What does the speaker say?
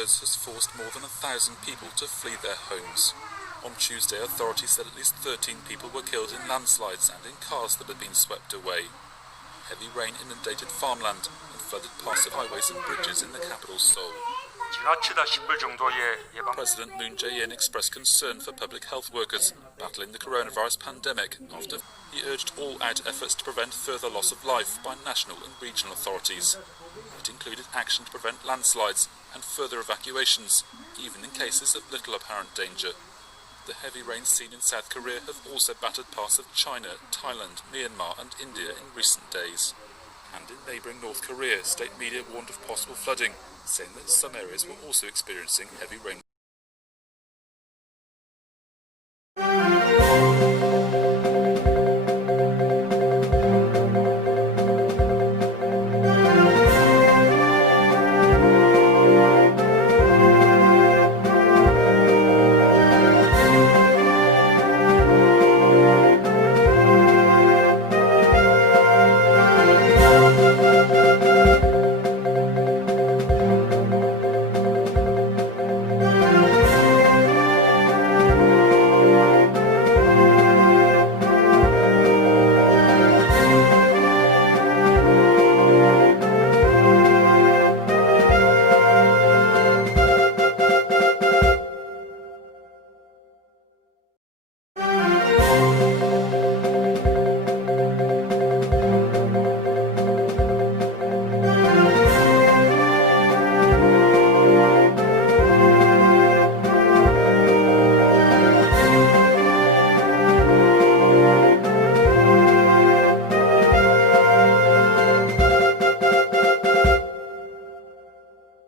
FLOODS has forced more than 1,000 people to flee their homes. On Tuesday, authorities said at least 13 people were killed in landslides and in cars that had been swept away. Heavy rain inundated farmland and flooded parts of highways and bridges in the capital Seoul. President Moon Jae-in expressed concern for public health workers battling the coronavirus pandemic after he urged all-out efforts to prevent further loss of life by national and regional authorities. It included action to prevent landslides and further evacuations, even in cases of little apparent danger. The heavy rains seen in South Korea have also battered parts of China, Thailand, Myanmar and India in recent days. And in neighbouring North Korea, state media warned of possible flooding, saying that some areas were also experiencing heavy rain.